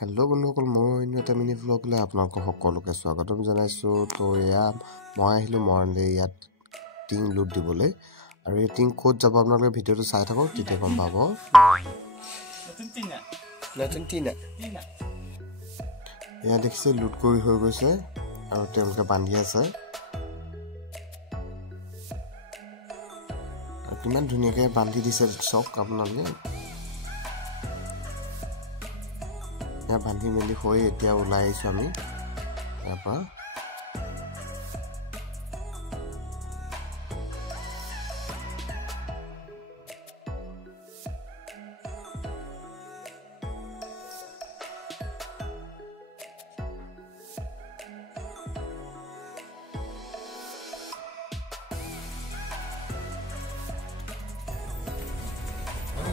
Hello' বন্ধুসকল, মই এটা মিনি ভ্লগলৈ আপোনালোকক সকলোকে স্বাগতম জনাইছোঁ। তো এয়া মই আহিলোঁ মৰাণলৈ ইয়াত টিং লুট দিবলৈ। আৰু এই টিং ক'ত যাব আপোনালোকে ভিডিঅ'টো চাই থাকক, তেতিয়া গম পাব। এয়া দেখিছে লুট কৰি হৈ গৈছে আৰু তেওঁলোকে বান্ধি আছে। আৰু কিমান ধুনীয়াকৈ বান্ধি দিছে চাওক আপোনালোকে। এয়া বান্ধি মেলি হৈ এতিয়া ওলাই আহিছোঁ আমি ইয়াৰ পৰা।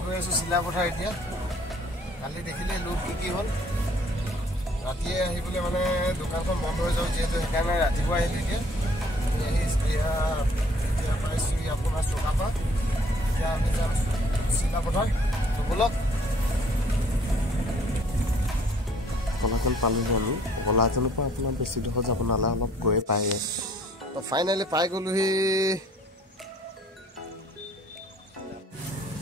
গৈ আছোঁ চিলাপথাৰ এতিয়া। কালি দেখিলে লুট কি হ'ল, ৰাতিয়ে আহিবলৈ মানে দোকানখন বন্ধ হৈ যাব, যিহেতু সেইকাৰণে ৰাতিপুৱা আহিলোঁ। এতিয়া পাইছোঁ আপোনাৰ চকাপা। এতিয়া আমি যাম চিলাপথাৰ। ব'লক। কলাজান পালোঁহি আমি। কলাজানৰ পৰা আপোনাৰ বেছি দূৰ যাব নালাগে, অলপ গৈয়ে পায়। তো ফাইনেলি পাই গ'লোহি।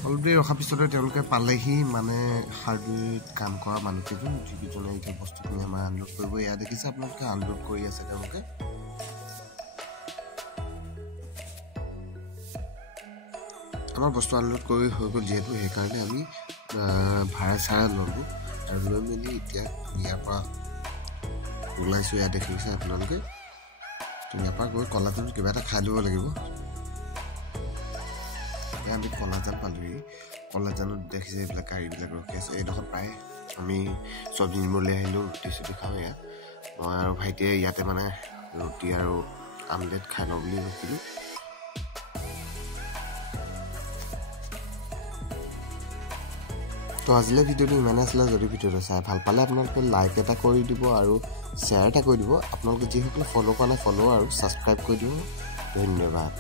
অলপ দেৰি ৰখাৰ পিছতে তেওঁলোকে পালেহি, মানে হাৰ্ডৱেৰত কাম কৰা মানুহকেইজন, যিকেইজনে এতিয়া বস্তুখিনি আমাৰ আনলোড কৰিব। এয়া দেখিছে আপোনালোকে আনলোড কৰি আছে তেওঁলোকে। আমাৰ বস্তু আনলোড কৰি হৈ গ'ল যিহেতু, সেইকাৰণে আমি ভাড়া চাড়া ল'লোঁ আৰু লৈ মেলি এতিয়া ইয়াৰ পৰা ওলাইছোঁ। এয়া দেখিছে আপোনালোকে। তো ইয়াৰ পৰা গৈ কলাজানত কিবা এটা খাই ল'ব লাগিব। আমি কলাজান পালোঁহি। কলাজানত দেখিছে এইবিলাক গাড়ীবিলাক ৰখি আছে। এইডোখৰত প্ৰায় আমি চব্জি নিবলৈ আহিলোঁ, ৰুটি চুটি খাওঁ। ইয়াত মই আৰু ভাইটিয়ে ইয়াতে মানে ৰুটি আৰু আমলেট খাই লওঁ বুলি ৰখিলোঁ। তো আজিলৈ ভিডিঅ'টো ইমানে আছিলে। যদি ভিডিঅ'টো চাই ভাল পালে আপোনালোকে লাইক এটা কৰি দিব আৰু শ্বেয়াৰ এটা কৰি দিব। আপোনালোকে যিসকলে ফ'ল' কৰা নাই ফ'ল' আৰু ছাবস্ক্ৰাইব কৰি দিব। ধন্যবাদ।